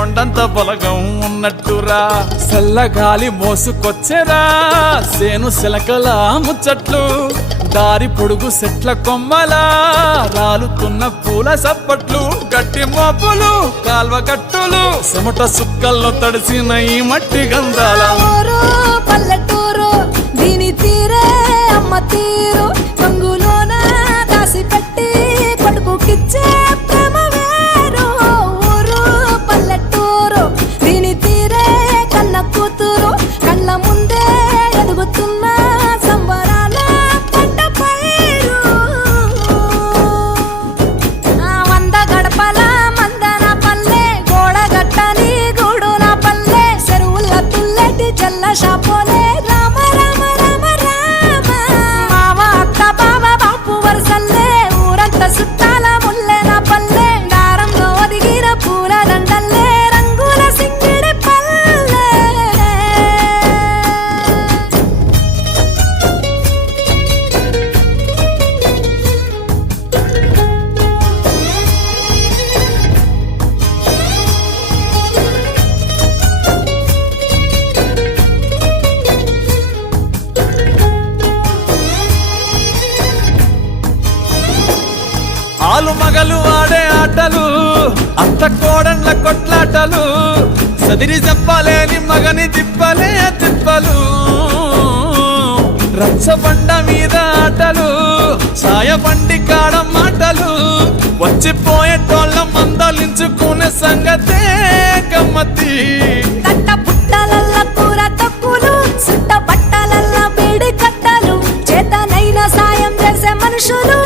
కొండంత బలగం ఉన్నట్టురా చల్లగాలి మోసుకొచ్చెరా సేను శిలకల ముచ్చట్లు దారి పొడుగు చెట్ల కొమ్మలా రాలుతున్న పూల సప్పట్లు గట్టి మోపులు కాల్వ గట్టులు చెమట సుక్కల్లో తడిసిన ఈ మట్టి గంధాల పల్లెటూరు దీని తీరే అమ్మ తీరు రంగులోన దాసి పెట్టి కొడుకుకిచ్చే ప్రేమ వేరు ఊరు పల్లెటూరు దీని తీరే కన్న కూతురు కళ్ళ ముందే ఎదుగుతున్న సంబరాల పంట పైరు వంద గడపల మందన పల్లె గోడగట్టని గూడున పల్లె చెరువుల తుల్లెటి జల్ల షాపోలే రామ రామ రామ రామ మావ అత్త బావ బాపు వరసల్లే ఊరంత సుట్టాల ముల్లెన పల్లె దారంలో ఒదిగిన పూల దండల్లే రంగుల సింగిడి పల్లె ఆలు మగలు ఆడే ఆటలు అత్త కోడన్ల కొట్లాటలు సదిరి చెప్పలేని మగని తిప్పలే తిప్పలు రచ్చబండ మీద ఆటలు సాయబండి కాడ మాటలు వచ్చిపోయేటోళ్ళ మందలించుకునే సంగతే గమ్మతి తట్ట పుట్టలల్ల కూర తక్కులు సుట్ట బట్టలల్ల వేడి కట్టలు చేతనైన సాయం చేసే మనుషులు